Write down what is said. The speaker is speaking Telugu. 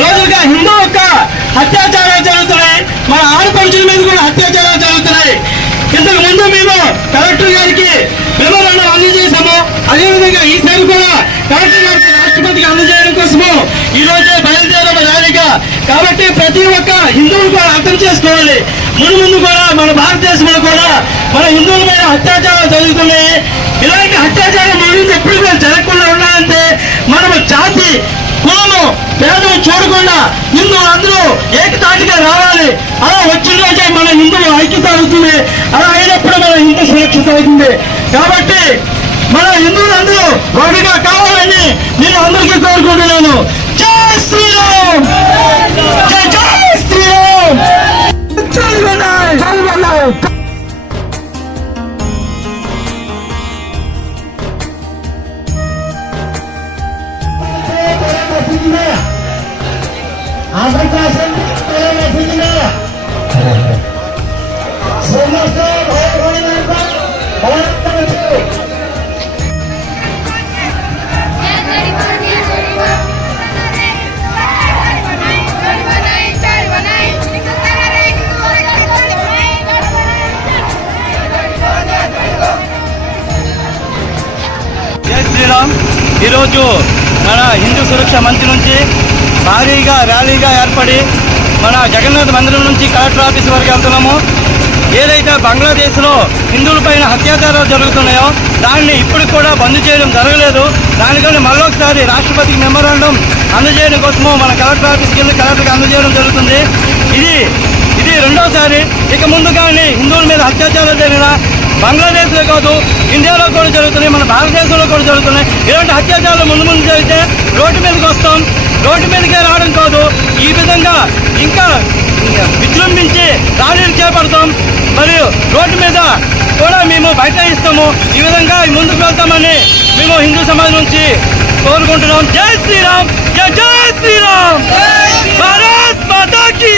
రోజులుగా హిందూ యొక్క అత్యాచారాలు జరుగుతున్నాయి, మన ఆడపడుచుల మీద కూడా అత్యాచారాలు జరుగుతున్నాయి. ఇంతకు ముందు మేము కలెక్టర్ గారికి మెమోరాండం అందజేశాము. అదేవిధంగా ఈసారి కూడా కలెక్టర్ గారికి రాష్ట్రపతికి అందజేయడం కోసము ఈ రోజే బయలుదేరాము ర్యాలీగా. కాబట్టి ప్రతి ఒక్క హిందువులు కూడా అర్థం చేసుకోవాలి, ముందు కూడా మన భారతదేశంలో కూడా మన హిందువుల మీద అత్యాచారాలు జరుగుతున్నాయి. ఇలాంటి అత్యాచారం ముందు ఎప్పుడు కూడా జరగకుండా ఉండాలంటే మనము జాతి కులము పేదలు చూడకుండా హిందువులు అందరూ ఏకతాటిగా రావాలి. అలా వచ్చిన రోజే మన హిందువులు ఐక్యత అవుతుంది. అలా అయినప్పుడు మన హిందూ సురక్షిత అవుతుంది. కాబట్టి మన హిందువులందరూ ఒకటిగా కావాలని నేను అందరికీ కోరుకుంటున్నాను. జై శ్రీరామ్, జై జై శ్రీరామ్. ఈరోజు మన హిందూ సురక్ష మంత్రి నుంచి భారీగా ర్యాలీగా ఏర్పడి మన జగన్నాథ్ మందిరం నుంచి కలెక్టర్ ఆఫీస్ వరకు వెళ్తున్నాము. ఏదైతే బంగ్లాదేశ్లో హిందువులపైన అత్యాచారాలు జరుగుతున్నాయో దాన్ని ఇప్పుడు కూడా బంద్ చేయడం జరగలేదు. దానికని మళ్ళొకసారి రాష్ట్రపతికి మెమోరాండం అందజేయడం కోసము మన కలెక్టర్ ఆఫీస్కి వెళ్ళి కలెక్టర్కి అందజేయడం జరుగుతుంది. ఇది రెండోసారి. ఇక ముందు కానీ హిందువుల మీద అత్యాచారాలు జరిగిన బంగ్లాదేశ్లో కాదు, ఇండియాలో కూడా జరుగుతున్నాయి, మన భారతదేశంలో కూడా జరుగుతున్నాయి. ఇలాంటి అత్యాచారాలు ముందు జరిగితే రోడ్డు మీదకి వస్తాం. రోడ్డు మీదకే రావడం కాదు, ఈ విధంగా ఇంకా విజృంభించి ర్యాలీలు చేపడతాం. మరియు రోడ్డు మీద కూడా మేము బైఠాయిస్తాము. ఈ విధంగా ముందుకు వెళ్తామని మేము హిందూ సమాజం నుంచి కోరుకుంటున్నాం. జై శ్రీరామ్, జై జై శ్రీరామ్. భారత్ మాతా కీ.